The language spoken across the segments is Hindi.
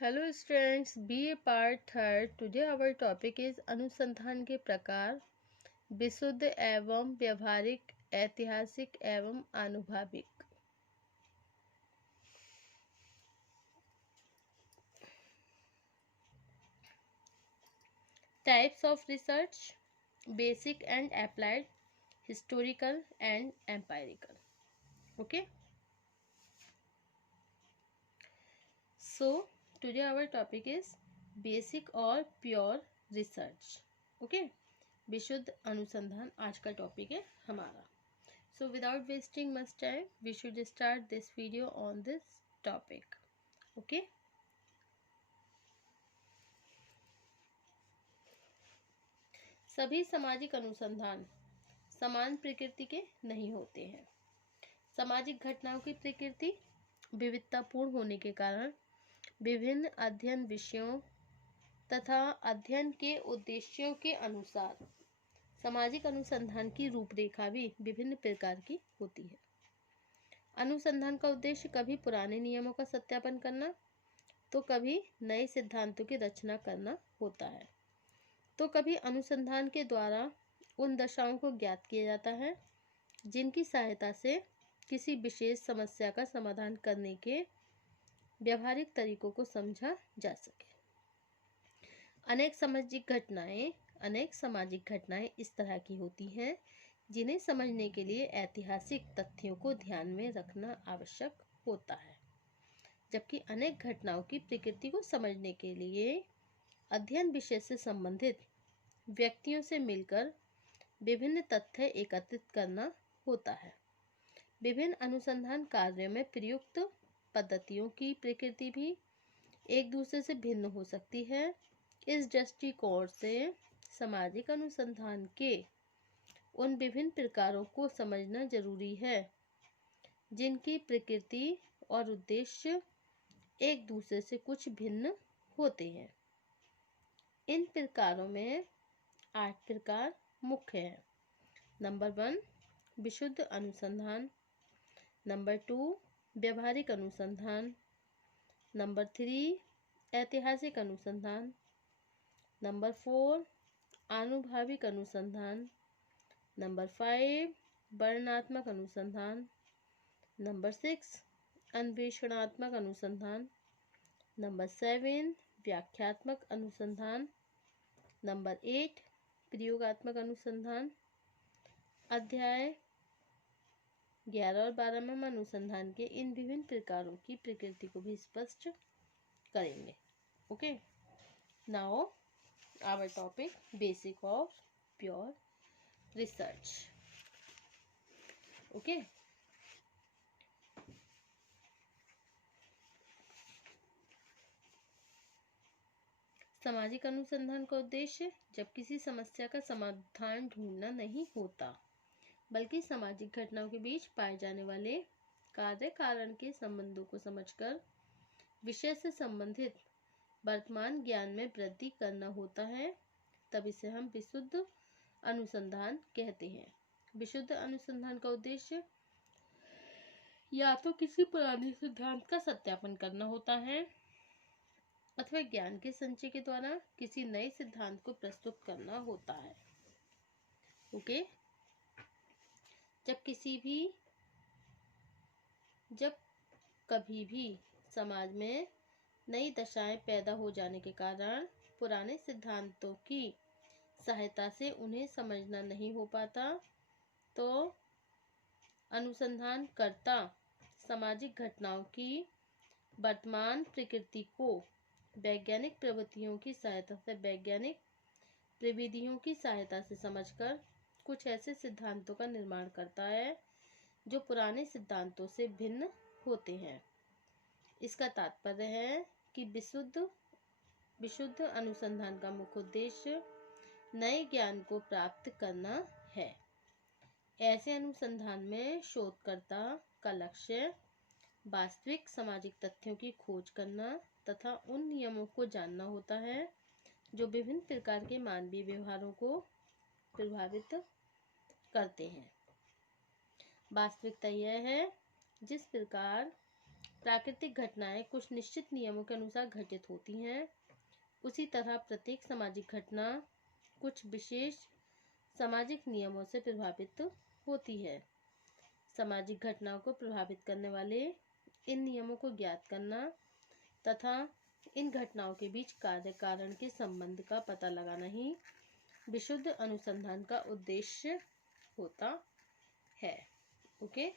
Hello students, BA part third. Today our topic is अनुसंधान के प्रकार, विशुद्ध एवं व्यवहारिक, ऐतिहासिक एवं आनुभविक। Types of research: basic and applied, historical and empirical. Okay, so today our topic is basic और प्योर रिसर्च। ओके, विशुद्ध अनुसंधान आज का टॉपिक है हमारा। So without wasting much time, we should start this video on this topic. Okay? सभी सामाजिक अनुसंधान समान प्रकृति के नहीं होते हैं। सामाजिक घटनाओं की प्रकृति विविधतापूर्ण होने के कारण विभिन्न अध्ययन विषयों तथा अध्ययन के उद्देश्यों के अनुसार सामाजिक अनुसंधान की रूपरेखा भी विभिन्न प्रकार की होती है। अनुसंधान का उद्देश्य कभी पुराने नियमों का सत्यापन करना, तो कभी नए सिद्धांतों की रचना करना होता है, तो कभी अनुसंधान के द्वारा उन दशाओं को ज्ञात किया जाता है जिनकी सहायता से किसी विशेष समस्या का समाधान करने के व्यवहारिक तरीकों को समझा जा सके। अनेक सामाजिक घटनाएं इस तरह की होती हैं जिन्हें समझने के लिए ऐतिहासिक तथ्यों को ध्यान में रखना आवश्यक होता है, जबकि अनेक घटनाओं की प्रकृति को समझने के लिए अध्ययन विषय से संबंधित व्यक्तियों से मिलकर विभिन्न तथ्य एकत्रित करना होता है। विभिन्न अनुसंधान कार्यों में प्रयुक्त पद्धतियों की प्रकृति भी एक दूसरे से भिन्न हो सकती है। इस दृष्टिकोण से सामाजिक अनुसंधान के उन विभिन्न प्रकारों को समझना जरूरी है जिनकी प्रकृति और उद्देश्य एक दूसरे से कुछ भिन्न होते हैं। इन प्रकारों में 8 प्रकार मुख्य हैं। नंबर 1, विशुद्ध अनुसंधान। नंबर 2, व्यवहारिक अनुसंधान। नंबर 3, ऐतिहासिक अनुसंधान। नंबर 4, आनुभविक अनुसंधान। नंबर 5, वर्णनात्मक अनुसंधान। नंबर 6, अन्वेषणात्मक अनुसंधान। नंबर 7, व्याख्यात्मक अनुसंधान। नंबर 8, प्रयोगात्मक अनुसंधान। अध्याय 11 और 12 में हम अनुसंधान के इन विभिन्न प्रकारों की प्रकृति को भी स्पष्ट करेंगे। Okay, now our topic, basic of pure research. Okay, सामाजिक अनुसंधान का उद्देश्य जब किसी समस्या का समाधान ढूंढना नहीं होता, बल्कि सामाजिक घटनाओं के बीच पाए जाने वाले कार्य कारण के संबंधों को समझकर विषय से संबंधित वर्तमान ज्ञान में वृद्धि करना होता है, तब इसे हम विशुद्ध अनुसंधान कहते हैं। विशुद्ध अनुसंधान का उद्देश्य या तो किसी पुराने सिद्धांत का सत्यापन करना होता है अथवा ज्ञान के संचय के द्वारा किसी नए सिद्धांत को प्रस्तुत करना होता है। ओके, जब कभी भी समाज में नई दशाएं पैदा हो जाने के कारण पुराने सिद्धांतों की सहायता से उन्हें समझना नहीं हो पाता, तो अनुसंधानकर्ता सामाजिक घटनाओं की वर्तमान प्रकृति को वैज्ञानिक प्रवृत्तियों की सहायता से, वैज्ञानिक प्रविधियों की सहायता से समझकर कुछ ऐसे सिद्धांतों का निर्माण करता है जो पुराने सिद्धांतों से भिन्न होते हैं। इसका तात्पर्य है कि विशुद्ध अनुसंधान का मुख्य उद्देश्य नए ज्ञान को प्राप्त करना है। ऐसे अनुसंधान में शोधकर्ता का लक्ष्य वास्तविक सामाजिक तथ्यों की खोज करना तथा उन नियमों को जानना होता है जो विभिन्न प्रकार के मानवीय व्यवहारों को प्रभावित करते हैं। वास्तविकता यह है, जिस प्रकार प्राकृतिक घटनाएं कुछ निश्चित नियमों के अनुसार घटित होती हैं, उसी तरह प्रत्येक सामाजिक घटना कुछ विशेष सामाजिक नियमों से प्रभावित होती है। सामाजिक घटनाओं को प्रभावित करने वाले इन नियमों को ज्ञात करना तथा इन घटनाओं के बीच कार्य कारण के संबंध का पता लगाना ही विशुद्ध अनुसंधान का उद्देश्य होता है। Okay,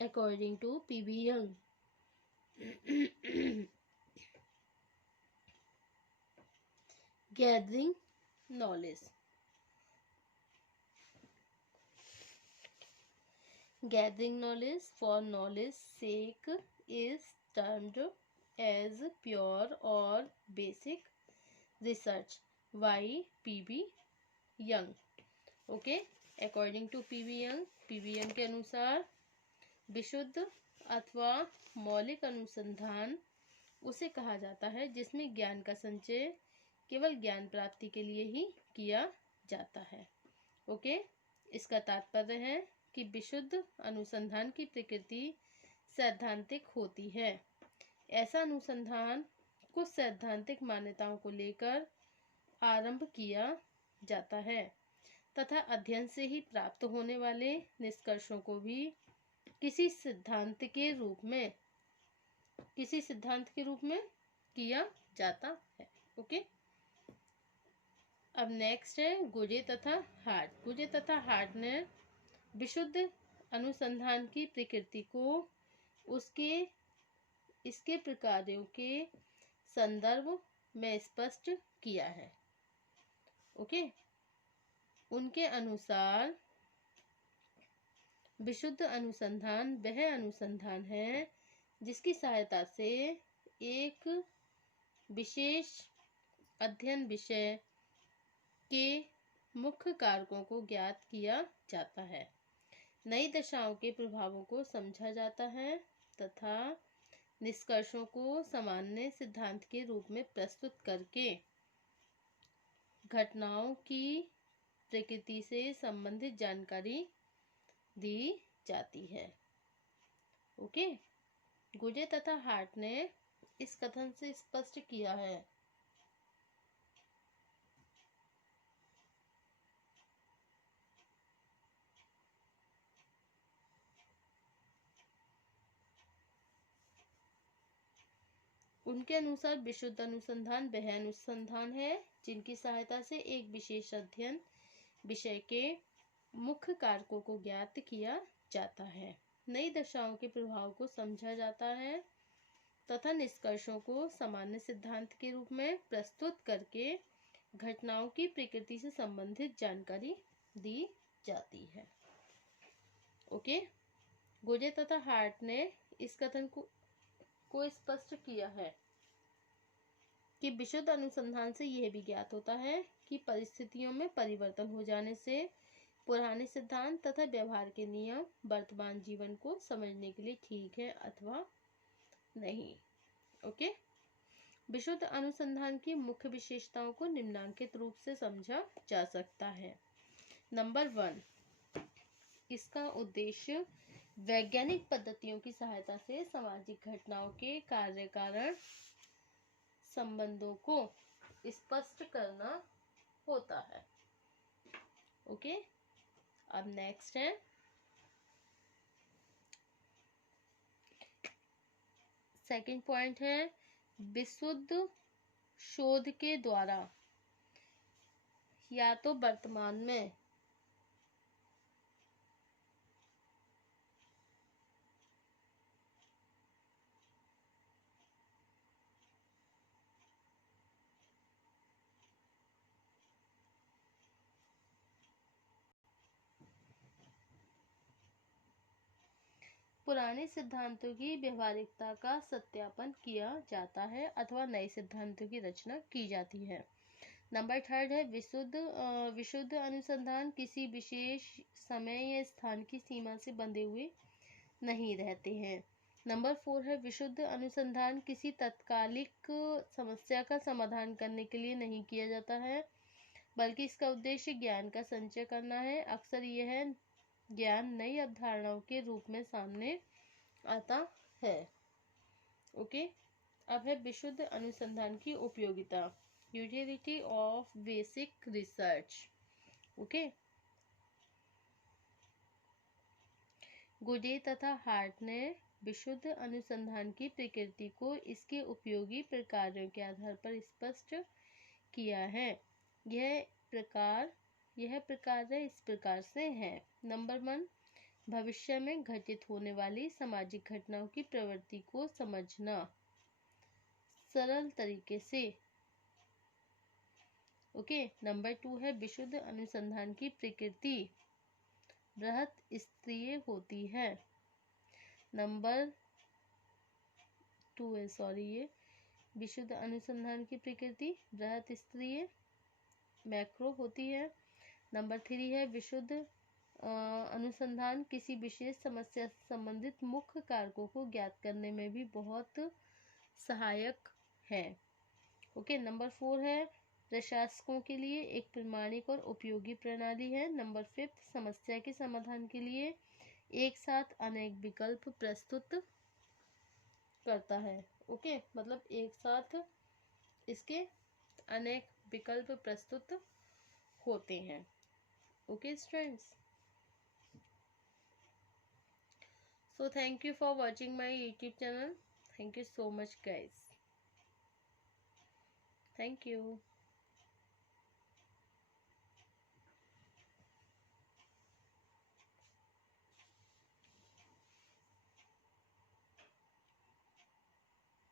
according to P.B. Young, gathering knowledge. Gathering knowledge for knowledge sake is termed as pure or basic research by P.B. Young. Okay, according to P.B. Young, P.B. Young के अनुसार विशुद्ध अथवा मौलिक अनुसंधान उसे कहा जाता है जिसमें ज्ञान का संचय केवल ज्ञान प्राप्ति के लिए ही किया जाता है। ओके, इसका तात्पर्य है कि विशुद्ध अनुसंधान की प्रकृति सैद्धांतिक होती है। ऐसा अनुसंधान कुछ सैद्धांतिक मान्यताओं को लेकर आरंभ किया जाता है तथा अध्ययन से ही प्राप्त होने वाले निष्कर्षों को भी किसी सिद्धांत के रूप में किया जाता है। ओके, अब नेक्स्ट है गुजे तथा हार्ट। गुजे तथा हार्ट ने विशुद्ध अनुसंधान की प्रकृति को इसके प्रकारों के संदर्भ में स्पष्ट किया है। ओके, उनके अनुसार विशुद्ध अनुसंधान वह अनुसंधान है जिसकी सहायता से एक विशेष अध्ययन विषय के मुख्य कारकों को ज्ञात किया जाता है, नई दशाओं के प्रभावों को समझा जाता है तथा निष्कर्षों को सामान्य सिद्धांत के रूप में प्रस्तुत करके घटनाओं की प्रकृति से संबंधित जानकारी दी जाती है। ओके, गुजे तथा हार्ट ने इस कथन से स्पष्ट किया है उनके अनुसार विशुद्ध अनुसंधान वह अनुसंधान है जिनकी सहायता से एक विशेष अध्ययन विषय के मुख्य कारकों को ज्ञात किया जाता है, नई दशाओं के प्रभाव को समझा जाता है तथा निष्कर्षों को सामान्य सिद्धांत के रूप में प्रस्तुत करके घटनाओं की प्रकृति से संबंधित जानकारी दी जाती है। ओके, गुजे तथा हार्ट ने इस कथन को स्पष्ट किया है कि विशुद्ध अनुसंधान से यह भी ज्ञात होता है कि परिस्थितियों में परिवर्तन हो जाने से पुराने सिद्धांत तथा व्यवहार के नियम वर्तमान जीवन को समझने के लिए ठीक है अथवा नहीं। ओके, विशुद्ध अनुसंधान की मुख्य विशेषताओं को निम्नलिखित रूप से समझा जा सकता है। नंबर 1, इसका उद्देश्य वैज्ञानिक पद्धतियों की सहायता से सामाजिक घटनाओं के कार्य कारण संबंधों को स्पष्ट करना होता है। ओके, अब नेक्स्ट है सेकंड पॉइंट है विशुद्ध शोध के द्वारा या तो वर्तमान में पुराने सिद्धांतों की व्यवहारिकता का सत्यापन किया जाता है अथवा नए सिद्धांतों की रचना की जाती है। नंबर 3 है विशुद्ध अनुसंधान किसी विशेष समय या स्थान की सीमा से बंधे हुए नहीं रहते हैं। नंबर 4 है विशुद्ध अनुसंधान किसी तात्कालिक समस्या का समाधान करने के लिए नहीं किया जाता है, बल्कि इसका उद्देश्य ज्ञान का संचय करना है। अक्सर यह ज्ञान नई अवधारणाओं के रूप में सामने आता है। ओके, अब है विशुद्ध अनुसंधान की उपयोगिता, utility of basic research. Okay, गुडे तथा हार्ट ने विशुद्ध अनुसंधान की प्रकृति को इसके उपयोगी प्रकारों के आधार पर स्पष्ट किया है। यह प्रकार इस प्रकार से है। नंबर 1, भविष्य में घटित होने वाली सामाजिक घटनाओं की प्रवृत्ति को समझना सरल तरीके से। ओके, नंबर 2 है विशुद्ध अनुसंधान की प्रकृति बृहत स्तरीय होती है। नंबर 2 है, ये विशुद्ध अनुसंधान की प्रकृति बृहत स्तरीय मैक्रो होती है। नंबर 3 है विशुद्ध अनुसंधान किसी विशेष समस्या से संबंधित मुख्य कारकों को ज्ञात करने में भी बहुत सहायक है। ओके, नंबर 4 है प्रशासकों के लिए एक प्रामाणिक और उपयोगी प्रणाली है। नंबर 5 समस्या के समाधान के लिए एक साथ अनेक विकल्प प्रस्तुत करता है। ओके, मतलब एक साथ इसके अनेक विकल्प प्रस्तुत होते हैं। Okay students, so thank you for watching my YouTube channel. Thank you so much guys. Thank you.